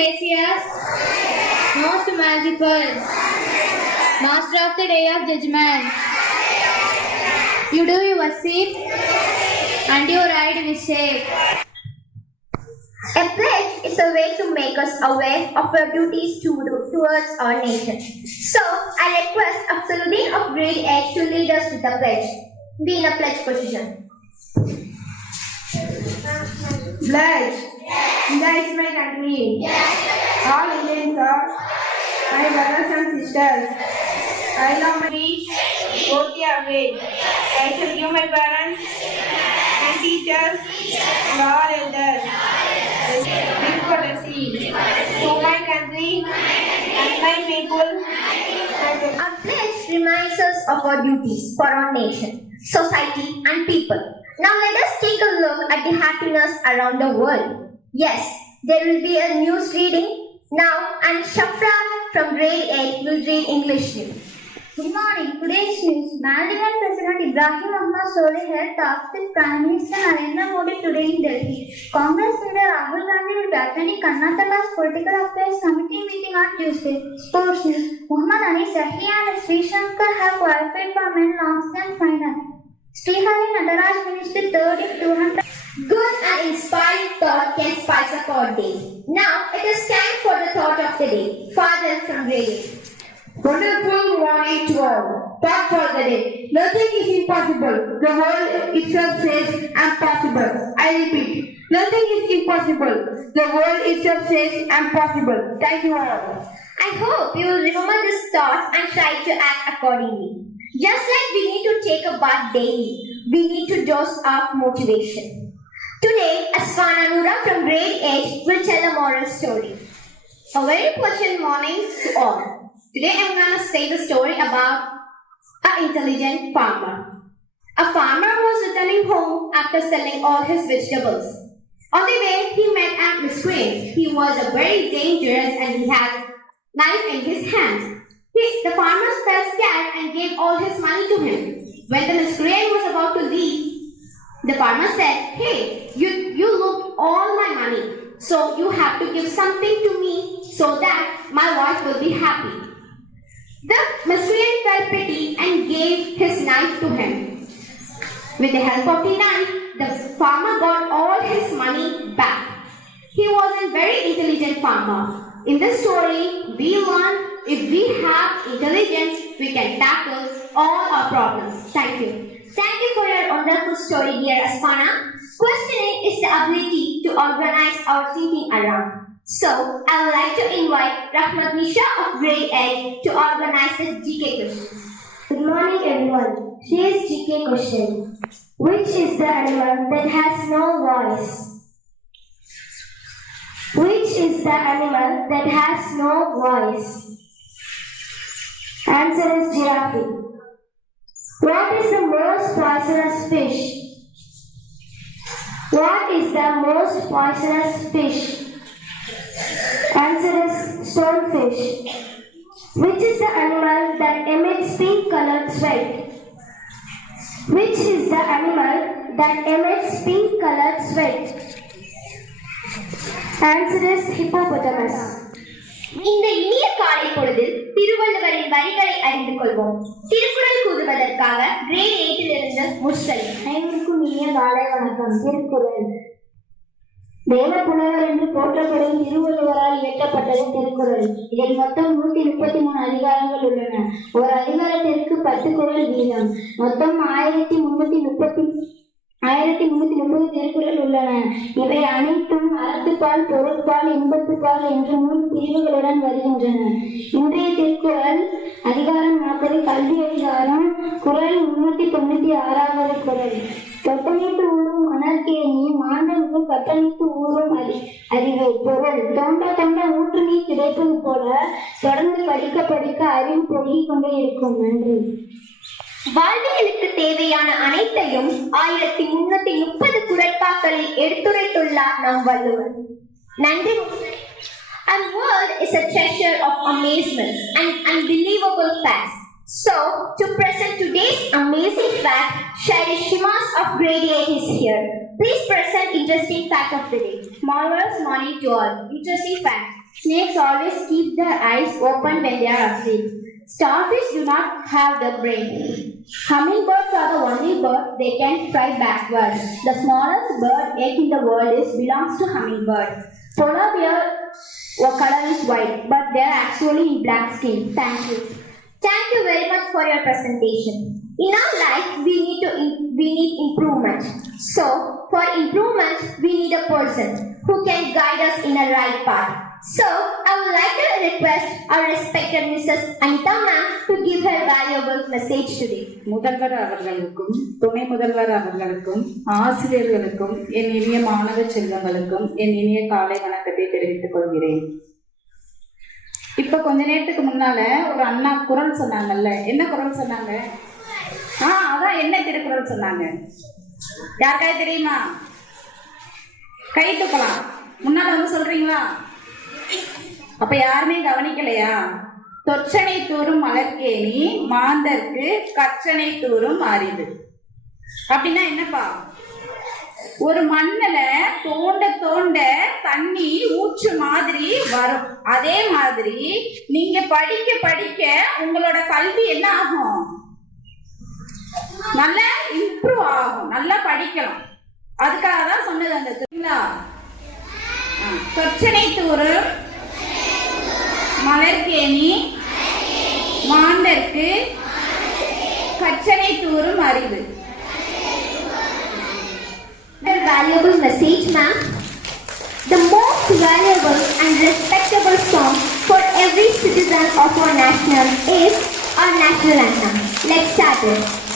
gracious, most merciful, Master of the day of judgment. You do your seat and you ride with shape. A pledge is a way to make us aware of our duties towards our nation. So, I request Afzaluddin of grade 8 to lead us with the pledge. Be in a pledge position. Pledge. India is my country. All Indians are my brothers and sisters. I love my country, both their ways. I shall give my parents and teachers and all elders this courtesy to my country and my people. Our pledge reminds us of our duties for our nation, society and people. Now let us take a look at the happiness around the world. Yes, there will be a news reading now, and Shafra from grade 8 will read English news. Good morning. Today's news. Maldivian President Ibrahim Mohammed Solih held talks with Prime Minister Narendra Modi today in Delhi. Congress leader Rahul Gandhi will be attending Karnataka's Political Affairs Committee meeting on Tuesday. Sports news. Muhammad Ali Sahi and Sri Shankar have qualified for men long jump final. Srihari Nataraj finished third in 200. Good and inspiring thought can spice up our day. Now it is time for the thought of the day. Father from grade 8. Wonderful morning to all. Thought for the day. Nothing is impossible. The world itself says I'm possible. I repeat, nothing is impossible. The world itself says I'm possible. Thank you all. I hope you will remember this thought and try to act accordingly. Just like we need to take a bath daily, we need to dose of motivation. Today, Asfana Noora from grade 8 will tell a moral story. A very pleasant morning to all. Today I am going to say the story about an intelligent farmer. A farmer was returning home after selling all his vegetables. On the way, he met a miscreant. He was very dangerous and he had a knife in his hand. The farmer felt scared and gave all his money to him. When the miscreant was about to leave, the farmer said, "Hey, you looked all my money, so you have to give something to me so that my wife will be happy." The miscreant felt pity and gave his knife to him. With the help of the knife, the farmer got all his money back. He was a very intelligent farmer. In this story, we learn if we have intelligence, we can tackle all our problems. Thank you. Thank you for your wonderful story, dear Asfana. Questioning is the ability to organize our thinking around. So, I would like to invite Rahmat Nisha of grade 8 to organize the GK questions. Good morning, everyone. Here's GK question. Which is the animal that has no voice? Which is the animal that has no voice? Answer is giraffe. What is the most poisonous fish? What is the most poisonous fish? Answer is stonefish. Which is the animal that emits pink-colored sweat? Which is the animal that emits pink-colored sweat? Answer is hippopotamus. இந்த இனிய காலை பொழுதில் திருவள்ளுவரின் வரிகளை அறிந்து கொள்வோம். Thirukkural கூறுவதற்காக great 8 இலிருந்து முர்சல். அனைவருக்கும் இனிய காலை வணக்கம். திருக்குறள் தேவப்புலவர் என்று போற்றப்படும் திருவள்ளுவரால் இயற்றப்பட்டது திருக்குறள். இதில் மொத்தம் 133 அதிகாரங்கள் உள்ளன. ஒரு அதிகாரத்திற்கு 10 குறள் வீதம். மொத்தம் 1330 திருக்குறள் உள்ளன. இவை அனைத்தும் அறத்துப்பால், பொருட்பால், இன்பத்துப்பால் என்ற 3 பிரிவுகளுடன் வருகின்றன. இன்றைய திருக்குறள் அதிகாரம் 40 கல்வி அதிகாரம். குறள் 396வது குறள். தொட்டணித்து ஊறும் மணற்கேணி மாந்தருக்கு கட்டணித்து ஊறும் அறிவு. பொருள் தோண்ட தோண்ட ஊற்று நீர் கிடைப்பது போல தொடர்ந்து படிக்க படிக்க அறிவு பெருகிக் கொண்டே இருக்கும். நன்றி. வாழ்வியலுக்கு தேவையான அனைத்தையும் 1330 குறட்பாக்களில் எடுத்துரைத்துள்ளார் நம் வள்ளுவர். நன்றி. Our world is a treasure of amazements and unbelievable facts. So, to present today's amazing fact, Shari Shimas of grade 8 is here. Please present interesting fact of the day. Marvelous morning to all. Interesting facts. Snakes always keep their eyes open when they are asleep. Starfish do not have the brain. Hummingbirds are the only bird they can fly backwards. The smallest bird egg in the world belongs to hummingbird. Polar bear color is white, but they are actually in black skin. Thank you. Thank you very much for your presentation. In our life, we need improvement. So, for improvement, we need a person who can guide us in a right path. So, I would like to request our respected Mrs. Anita ma'am to give her valuable message today. முதல்வர் அவர்களுக்கும் துணை முதல்வர் அவர்களுக்கும் ஆசிரியர்களுக்கும் என் இனிய மாணவ செல்வங்களுக்கும் என் இனிய காலை வணக்கத்தை தெரிவித்துக் கொள்கிறேன். இப்ப கொஞ்ச நேரத்துக்கு முன்னால ஒரு அண்ணா குரல் சொன்னாங்கல்ல, என்ன குரல் சொன்னாங்க? அதான் என்ன திருக்குறள் சொன்னாங்க? யாருக்காவது தெரியுமா? கை தூக்கலாம். முன்னால வந்து சொல்றீங்களா? அப்ப யாருமே கவனிக்கலையா? தொற்றனை தூரும் மலர்கேணி மாந்தர்க்கு கற்றனை தூரும் அறிவு. அப்படின்னா என்னப்பா? ஒரு மண்ணுல தோண்ட தோண்ட தண்ணி ஊற்று மாதிரி வரும். அதே மாதிரி நீங்க படிக்க படிக்க உங்களோட கல்வி என்ன ஆகும்? நல்லா இம்ப்ரூவ் ஆகும். நல்லா படிக்கலாம். அதுக்காக தான் சொன்னது அந்த தெரியுங்களா? தொற்றனை தூரும் மலர்கேணி மாந்தர்க்கு கற்றனை தூரும் அறிவு. A valuable message, ma'am. The most valuable and respectable song for every citizen of our nation is our national anthem. Let's start it.